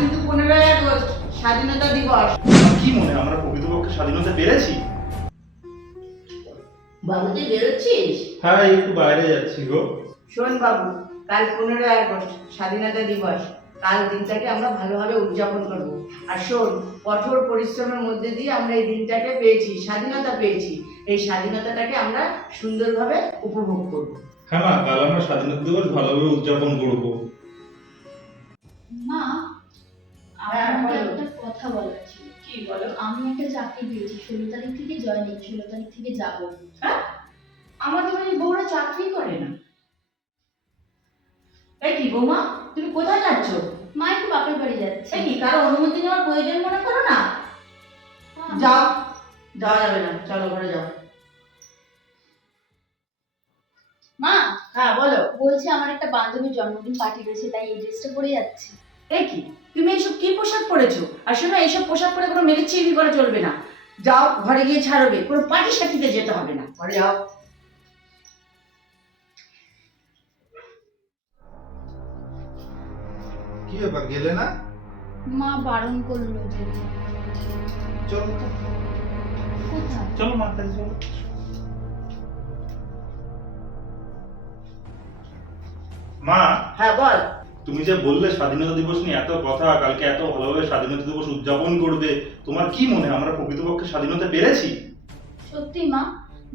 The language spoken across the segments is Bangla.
কিন্তু 15ই আগস্ট স্বাধীনতা দিবস। তোমার কি মনে হয় আমরা প্রকৃতপক্ষে স্বাধীনতা পেরেছি? বাবু তুই বেরোচ্ছিস? হ্যাঁ, একটু বাইরে যাচ্ছি গো। শোন বাবু, কাল 15ই আগস্ট স্বাধীনতা দিবস। কাল দিনটাকে আমরা ভালোভাবে উদযাপন করব। আর শোন, কঠোর পরিশ্রমের মধ্যে দিয়ে আমরা এই দিনটাকে পেয়েছি, স্বাধীনতা পেয়েছি। এই স্বাধীনতাটাকে আমরা সুন্দরভাবে উপভোগ করব। হ্যাঁ মা, কাল আমরা স্বাধীনতা দিবস ভালোভাবে উদযাপন করবো। মা, হ্যাঁ, আমাকে বলো। একটা কথা বলার ছিল। কি বলো? আমি একটা চাকরি পেয়েছি, 16 তারিখ থেকে জয়েনিং, 16 তারিখ থেকে যাবো। হ্যাঁ, আমাদের বাড়ির বউরা চাকরি করে না। এই কি বৌমা, তুমি কোথায় যাচ্ছ? মা একটু বাপের বাড়ি যাচ্ছে। এই কি কারো অনুমতি নেওয়ার প্রয়োজন মনে করো না? যাও, যাওয়া যাবে না, চলো ঘরে যাও। মা, হ্যাঁ বলো। বলছি আমার একটা বান্ধবীর জন্মদিন পার্টি রয়েছে, তাই এই ড্রেসটা পরে যাচ্ছি। এই কি, তুমি এইসব কি পোশাক পরেছো? আর শোনো, এইসব পোশাক পরে কোনো মেরে চিনি করে চলবে না। যাও, ঘরে গিয়ে ছাড়বে, কোনো পার্টি সার্টিতে যেতে হবে না, ঘরে যাও। কি ব্যাপার, গেলে না? মা বারণ করলো যে। চলো তো। কোথায়? চলো মার কাছে চলো। মা, হ্যাঁ বল। তুমি যে বললে স্বাধীনতা দিবস নিয়ে এত কথা, কালকে এত ভালোভাবে স্বাধীনতা দিবস উদযাপন করবে, তোমার কি মনে হয় আমরা প্রকৃতপক্ষে স্বাধীনতা পেরেছি? সত্যি মা,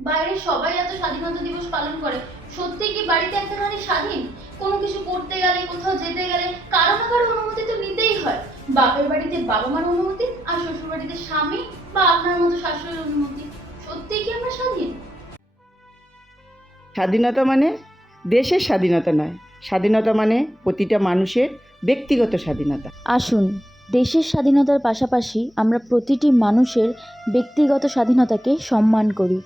বাইরে সবাই এত স্বাধীনতা দিবস পালন করে, সত্যি কি বাড়িতে একটা নারী স্বাধীন? কোনো কিছু করতে গেলে, কোথাও যেতে গেলে কারো না কারো অনুমতি তো নিতেই হয়। বাপের বাড়িতে বাবা মার অনুমতি, আর শ্বশুর বাড়িতে স্বামী বা আপনার মতো শাশুড়ির অনুমতি। সত্যি কি আমরা স্বাধীন? স্বাধীনতা মানে দেশের স্বাধীনতা নয়, স্বাধীনতা মানে প্রতিটা মানুষের ব্যক্তিগত স্বাধীনতা। আসুন, দেশের স্বাধীনতার পাশাপাশি আমরা প্রতিটি মানুষের ব্যক্তিগত স্বাধীনতাকে সম্মান করি।